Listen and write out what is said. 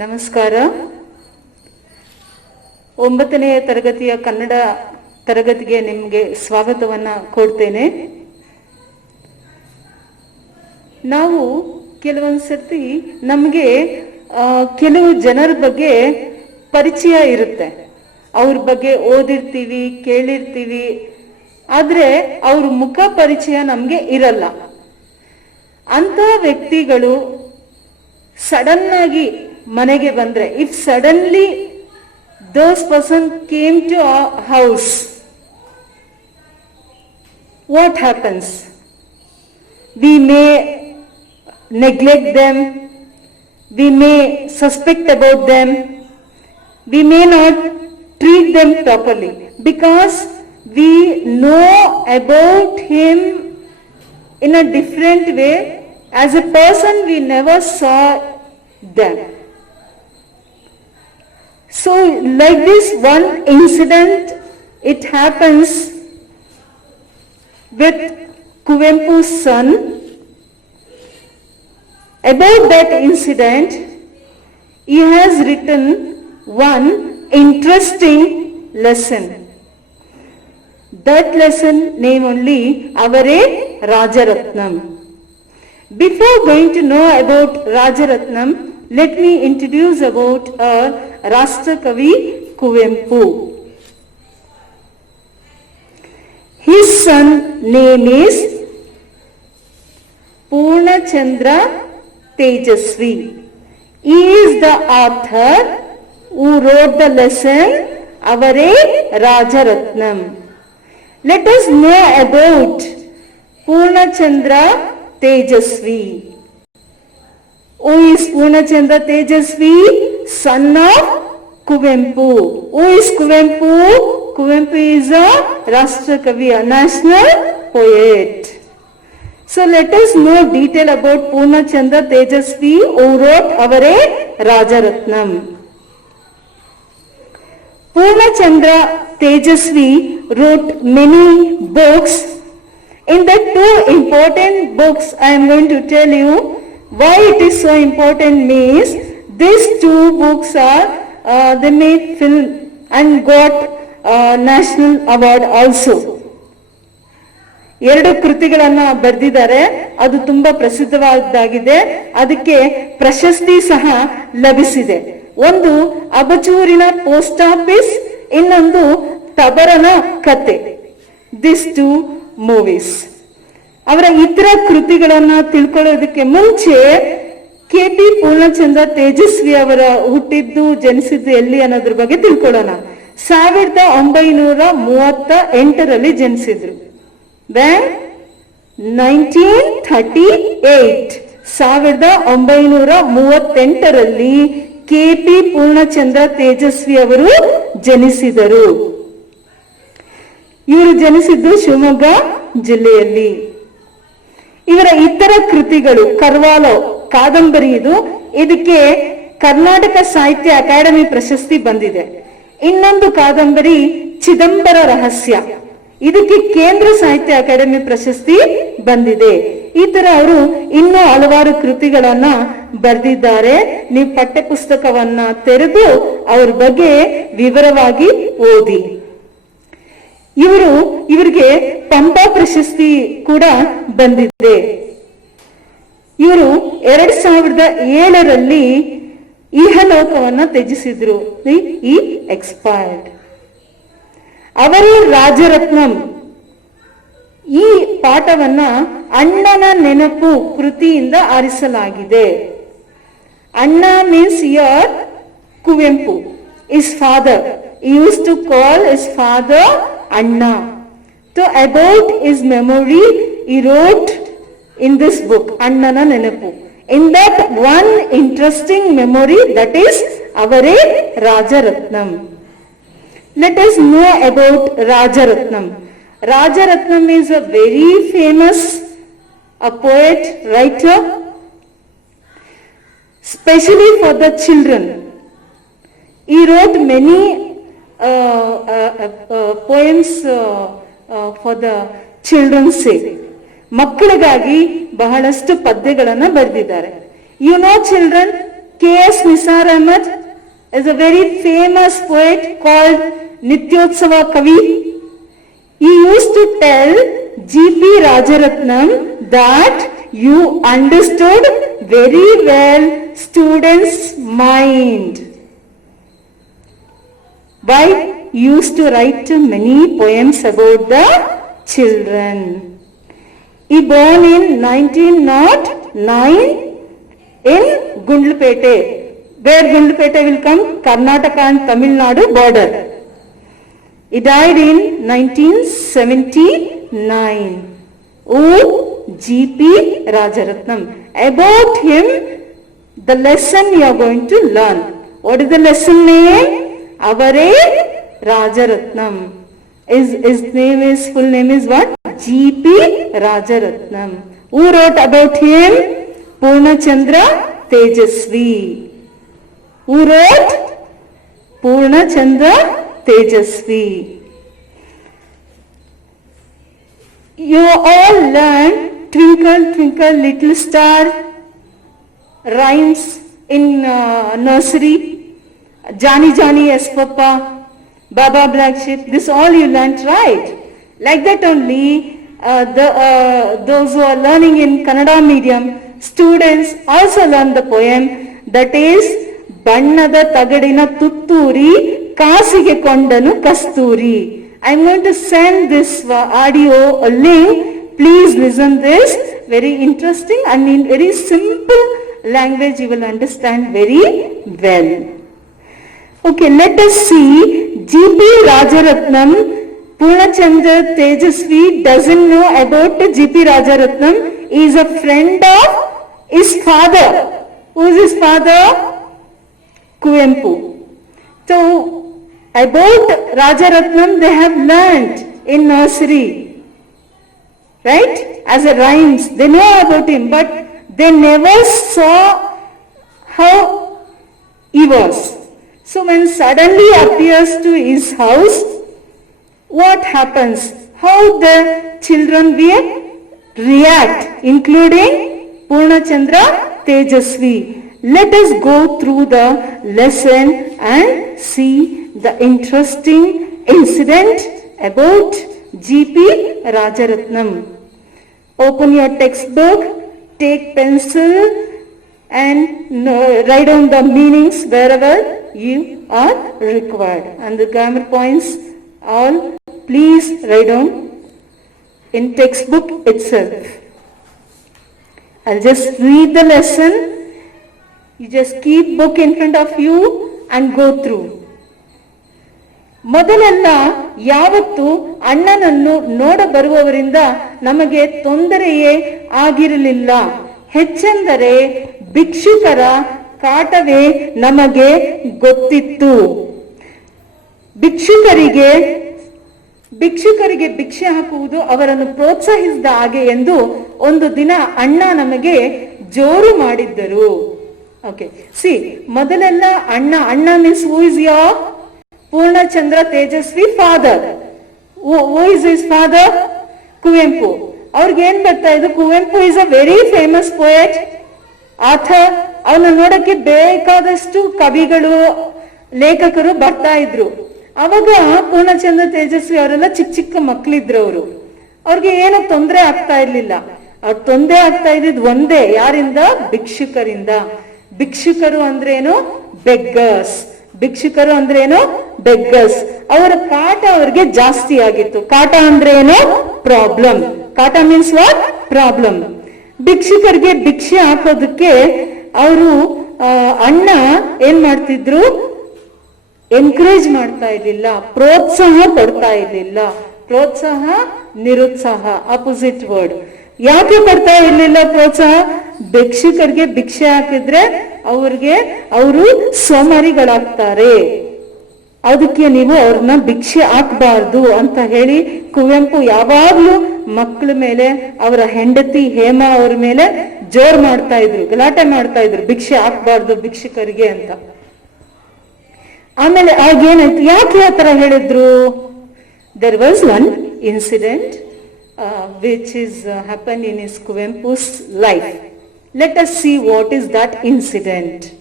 ನಮಸ್ಕಾರ. 9ನೇ ತರಗತಿಯ ಕನ್ನಡ ತರಗತಿಗೆ ನಿಮಗೆ ಸ್ವಾಗತವನ್ನ ಕೊಡ್ತೇನೆ. ನಾವು ಕೆಲವೊಂದು ಸರ್ತಿ ನಮಗೆ ಕೆಲವು ಜನರ ಬಗ್ಗೆ ಪರಿಚಯ ಇರುತ್ತೆ, ಅವ್ರ ಬಗ್ಗೆ ಓದಿರ್ತೀವಿ, ಕೇಳಿರ್ತೀವಿ, ಆದ್ರೆ ಅವ್ರ ಮುಖ ಪರಿಚಯ ನಮ್ಗೆ ಇರಲ್ಲ. ಅಂತ ವ್ಯಕ್ತಿಗಳು ಸಡನ್ ಆಗಿ ಮನೆಗೆ ಬಂದ್ರೆ, if suddenly those person came to our house, what happens? We may neglect them, we may suspect about them, we may not treat them properly because we know about him in a different way. As a person we never saw them. So like this one incident, it happens with Kuvempu's son. About that incident, he has written one interesting lesson. That lesson name only Avare Rajaratnam. Before going to know about Rajaratnam, let me introduce about Rashtrakavi Kuvempu. His son name is Purnachandra Tejasvi. He is the author who wrote the lesson Avare Rajaratnam. Let us know about Purnachandra Tejasvi. Who is Purnachandra Tejasvi? Son of Kuvempu. Who is Kuvempu? Kuvempu is a Rashtrakavi, a national poet. So let us know detail about Purnachandra Tejasvi who wrote Avare Rajaratnam. Purnachandra Tejasvi wrote many books. In the two important books I am going to tell you why it is so important means these two books are they made film and got national award also. ಎರಡು ಕೃತಿಗಳನ್ನ ಬರೆದಿದ್ದಾರೆ, ಅದು ತುಂಬಾ ಪ್ರಸಿದ್ಧವಾದ್ದಾಗಿದೆ, ಅದಕ್ಕೆ ಪ್ರಶಸ್ತಿ ಸಹ ಲಭಿಸಿದೆ. ಒಂದು ಅಬಚೂರಿನ post office, ಇನ್ನೊಂದು ತಬರನ ಕತೆ. This two movies. ಅವರ ಇತರ ಕೃತಿಗಳನ್ನ ತಿಳ್ಕೊಳ್ಳೋದಕ್ಕೆ ಮುಂಚೆ KP ಪೂರ್ಣಚಂದ್ರ ತೇಜಸ್ವಿ ಅವರ ಹುಟ್ಟಿದ್ದು ಜನಿಸಿದ್ದು ಎಲ್ಲಿ ಅನ್ನೋದ್ರ ಬಗ್ಗೆ ತಿಳ್ಕೊಳ್ಳೋಣ. 1938 ಜನಿಸಿದ್ರು. When 1938 1938 KP ಪೂರ್ಣಚಂದ್ರ ತೇಜಸ್ವಿ ಅವರು ಜನಿಸಿದರು. ಇವರು ಜನಿಸಿದ್ದು ಶಿವಮೊಗ್ಗ ಜಿಲ್ಲೆಯಲ್ಲಿ. ಇವರ ಇತರ ಕೃತಿಗಳು ಕರ್ವಾಲೋ ಕಾದಂಬರಿ, ಇದಕ್ಕೆ ಕರ್ನಾಟಕ ಸಾಹಿತ್ಯ ಅಕಾಡೆಮಿ ಪ್ರಶಸ್ತಿ ಬಂದಿದೆ. ಇನ್ನೊಂದು ಕಾದಂಬರಿ ಚಿದಂಬರ ರಹಸ್ಯ, ಇದಕ್ಕೆ ಕೇಂದ್ರ ಸಾಹಿತ್ಯ ಅಕಾಡೆಮಿ ಪ್ರಶಸ್ತಿ ಬಂದಿದೆ. ಈ ತರ ಅವರು ಇನ್ನೂ ಹಲವಾರು ಕೃತಿಗಳನ್ನ ಬರೆದಿದ್ದಾರೆ. ನೀವು ಪಠ್ಯ ಪುಸ್ತಕವನ್ನ ತೆರೆದು ಅವ್ರ ಬಗ್ಗೆ ವಿವರವಾಗಿ ಓದಿ. ಇವರಿಗೆ ಪಂಪಾ ಪ್ರಶಸ್ತಿ ಕೂಡ ಬಂದಿದೆ. ಇವರು 2007 ಇಹಲೋಕವನ್ನ ತ್ಯಜಿಸಿದ್ರು. ಈ ಎಕ್ಸ್ಪೈರ್ಡ್. ಅವರೇ ರಾಜರತ್ನಂ. ಈ ಪಾಠವನ್ನ ಅಣ್ಣನ ನೆನಪು ಕೃತಿಯಿಂದ ಆರಿಸಲಾಗಿದೆ. ಅಣ್ಣ means here Kuvempu, his father. He used to call his father Anna. So about his memory he wrote in this book Annana Nenapu. In that one interesting memory, that is Avare Rajaratnam. Let us know about Rajaratnam. Rajaratnam is a very famous poet, writer, especially for the children. He wrote many poems for the children's sake. ಮಕ್ಕಳಿಗಾಗಿ ಬಹಳಷ್ಟು ಪದ್ಯಗಳನ್ನು ಬರೆದಿದ್ದಾರೆ. You know children, K.S. Nisar Ahmed is a very famous poet called Nityotsava Kavi. He used to tell G.P. Rajaratnam that you understood very well students' mind. Why? He used to write many poems about the children. He born in 1909 in Gundlupete. Where Gundlupete will come? Karnataka and Tamil Nadu border. He died in 1979. O. G.P. Rajaratnam. About him, the lesson you are going to learn. What is the lesson name? Avare Rajaratnam. His name is, full name is what? G.P. Rajaratnam. Who wrote about him? Purnachandra Tejasvi. Who wrote? Purnachandra Tejasvi. You all learn Twinkle Twinkle Little Star rhymes in nursery. Johnny Johnny Yes Papa, Baba Black Sheep. This all you learnt, right? Like that only those who are learning in Kannada medium, students also learn the poem that is Bannada Tagadina Tutturi Kasige Kondanu Kasturi. I am going to send this audio a link. Please listen this. Very interesting and in very simple language you will understand very well. Okay, let us see. G.P. Rajaratnam, Purnachandra Tejasvi doesn't know about G.P. Rajaratnam. He is a friend of his father. Who is his father? Kuvempu. So, about Rajaratnam they have learnt in nursery. Right? As a rhymes. They know about him, but they never saw how he was. So when suddenly appears to his house, what happens? How the children will react, including Purnachandra Tejasvi. Let us go through the lesson and see the interesting incident about G.P. Rajaratnam. Open your textbook, take pencil and write down the meanings wherever you are required. And the grammar points all please write down in textbook itself. I'll just read the lesson. You just keep book in front of you and go through. ಮೊದಲೆಲ್ಲ ಯಾವತ್ತು ಅಣ್ಣನನ್ನು ನೋಡ ಬರುವವರಿಂದ ನಮಗೆ ತೊಂದರೆಯೇ ಆಗಿರಲಿಲ್ಲ. ಹೆಚ್ಚೆಂದರೆ ಭಿಕ್ಷುಕರ ಕಾಟವೇ ನಮಗೆ ಗೊತ್ತಿತ್ತು. ಭಿಕ್ಷುಕರಿಗೆ ಭಿಕ್ಷೆ ಹಾಕುವುದು ಅವರನ್ನು ಪ್ರೋತ್ಸಾಹಿಸಿದ ಹಾಗೆ ಎಂದು ಒಂದು ದಿನ ಅಣ್ಣ ನಮಗೆ ಜೋರು ಮಾಡಿದ್ದರು. ಓಕೆ, ಸಿ ಮೊದಲೆಲ್ಲ ಅಣ್ಣ means who is your Purnachandra Tejasvi father. Who is his father? Kuvempu. ಅವ್ರಿಗೆ ಏನ್ ಬರ್ತಾ ಇದ್ದು? Kuvempu is a very famous poet, author. ಅವನ್ನ ನೋಡಕ್ಕೆ ಬೇಕಾದಷ್ಟು ಕವಿಗಳು ಲೇಖಕರು ಬರ್ತಾ ಇದ್ರು. ಅವಾಗ ಪೂರ್ಣಚಂದ್ರ ತೇಜಸ್ವಿ ಅವರೆಲ್ಲ ಚಿಕ್ಕ ಚಿಕ್ಕ ಮಕ್ಕಳಿದ್ರು. ಅವ್ರಿಗೆ ಏನು ತೊಂದರೆ ಆಗ್ತಾ ಇರ್ಲಿಲ್ಲ. ಅವ್ರ ತೊಂದರೆ ಆಗ್ತಾ ಇದ್ದಿದ್ ಒಂದೇ, ಯಾರಿಂದ? ಭಿಕ್ಷುಕರಿಂದ. ಭಿಕ್ಷುಕರು ಅಂದ್ರೇನು? ಬೆಗ್ಗರ್ಸ್. ಭಿಕ್ಷುಕರು ಅಂದ್ರೇನು? ಬೆಗ್ಗರ್ಸ್. ಅವರ ಕಾಟ ಅವ್ರಿಗೆ ಜಾಸ್ತಿ ಆಗಿತ್ತು. ಕಾಟ ಅಂದ್ರೆ ಏನು? ಪ್ರಾಬ್ಲಮ್. ಕಾಟ ಮೀನ್ಸ್ ವಾಟ್? ಪ್ರಾಬ್ಲಮ್. ಭಿಕ್ಷುಕರಿಗೆ ಭಿಕ್ಷೆ ಹಾಕೋದಕ್ಕೆ ಅವರು ಅಣ್ಣ ಏನ್ ಮಾಡ್ತಿದ್ರು? ಎನ್ಕರೇಜ್ ಮಾಡ್ತಾ ಇರ್ಲಿಲ್ಲ, ಪ್ರೋತ್ಸಾಹ ಕೊಡ್ತಾ ಇರ್ಲಿಲ್ಲ. ಪ್ರೋತ್ಸಾಹ, ನಿರುತ್ಸಾಹ, ಅಪೋಸಿಟ್ ವರ್ಡ್. ಯಾಕೆ ಕೊಡ್ತಾ ಇರ್ಲಿಲ್ಲ ಪ್ರೋತ್ಸಾಹ? ಭಿಕ್ಷುಕರಿಗೆ ಭಿಕ್ಷೆ ಹಾಕಿದ್ರೆ ಅವರು ಸೋಮಾರಿಗಳಾಗ್ತಾರೆ, ಅದಕ್ಕೆ ನೀವು ಅವ್ರನ್ನ ಭಿಕ್ಷೆ ಹಾಕ್ಬಾರ್ದು ಅಂತ ಹೇಳಿ ಕುವೆಂಪು ಯಾವಾಗ್ಲೂ ಮಕ್ಕಳ ಮೇಲೆ, ಅವರ ಹೆಂಡತಿ ಹೇಮಾ ಅವ್ರ ಮೇಲೆ ಜೋರ್ ಮಾಡ್ತಾ ಇದ್ರು, ಗಲಾಟೆ ಮಾಡ್ತಾ ಇದ್ರು, ಭಿಕ್ಷೆ ಹಾಕ್ಬಾರ್ದು ಭಿಕ್ಷುಕರಿಗೆ ಅಂತ. ಆಮೇಲೆ ಆಗೇನಾಯ್ತು? ಯಾಕೆ ಆ ತರ ಹೇಳಿದ್ರು? There was one incident which is happened in his Kuvempu's life. Let us see what is that incident.